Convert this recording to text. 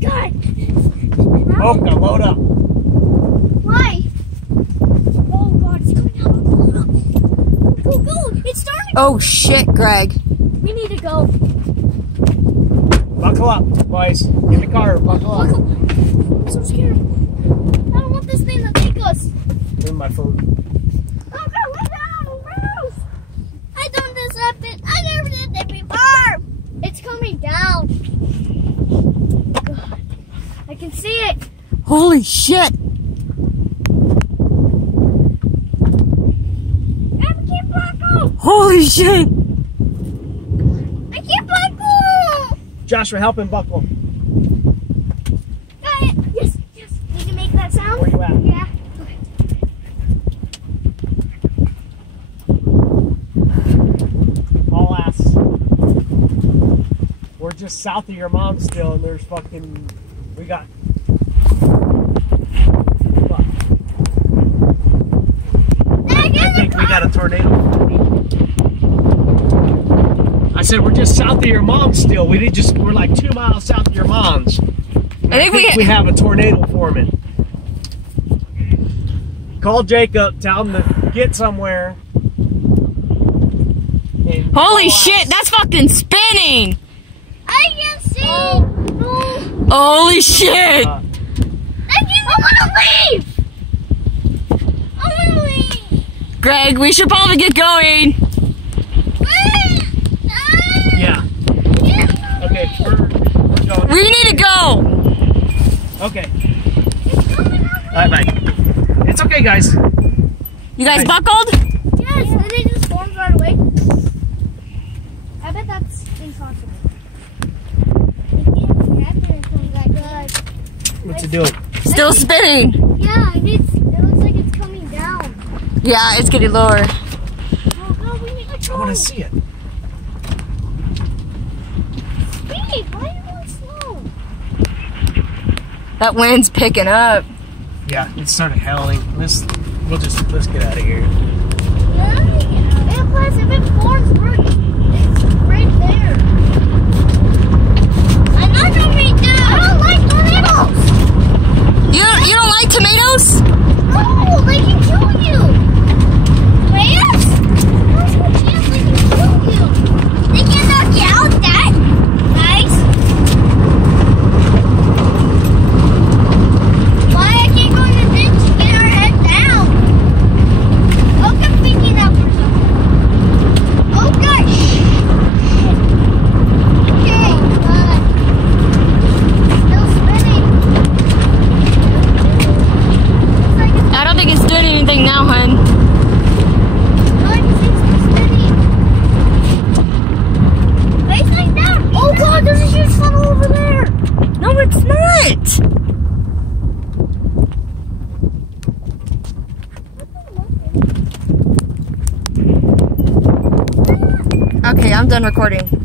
God! Mocha, load up. Why? Oh God, it's coming out. Go! It's starting. Oh shit, Greg. We need to go. Buckle up, boys. In the car, buckle up. I'm so scared. I don't want this thing to take us. Move my phone. Oh God, we're down. Move! I done this happen. I never did that before. It's coming down. God, I can see it. Holy shit. Holy shit! I can't buckle! Joshua, help him buckle. Got it! Yes! Did you make that sound? Where you at? Yeah. Okay. All ass. We're just south of your mom still, and there's fucking. We got. Fuck. I think we got a tornado. I said we're just south of your mom's still. We're like 2 miles south of your mom's. I think we have a tornado forming. Call Jacob, tell him to get somewhere. Holy shit, that's fucking spinning! I can see! Oh. Holy shit! I wanna leave! I wanna leave! Greg, we should probably get going. Yeah. Okay, we're going. We need to go. Okay. Alright, bye. It's okay, guys. You guys buckled? Yes, and they just formed right away. I bet that's impossible. What's it doing? Still spinning. Yeah, it looks like it's coming down. Yeah, it's getting lower. Oh God, we need to go. I want to see it. Speed, why are you going slow? That wind's picking up. Yeah, it started howling. Let's get out of here. Yeah, and plus if it forms, it's right there. I'm not coming down. I don't like tornadoes. You don't like tomatoes? No, they can kill you. Yes? There's no chance they can kill you. They can knock you out, Dad. Nice. Why I can't go in the ditch to get our head down? Oh, I'm thinking that for something. Oh gosh. Okay, still spinning. I don't think it's doing anything now, hun. Oh God, there's a huge funnel over there! No, it's not. Okay, I'm done recording.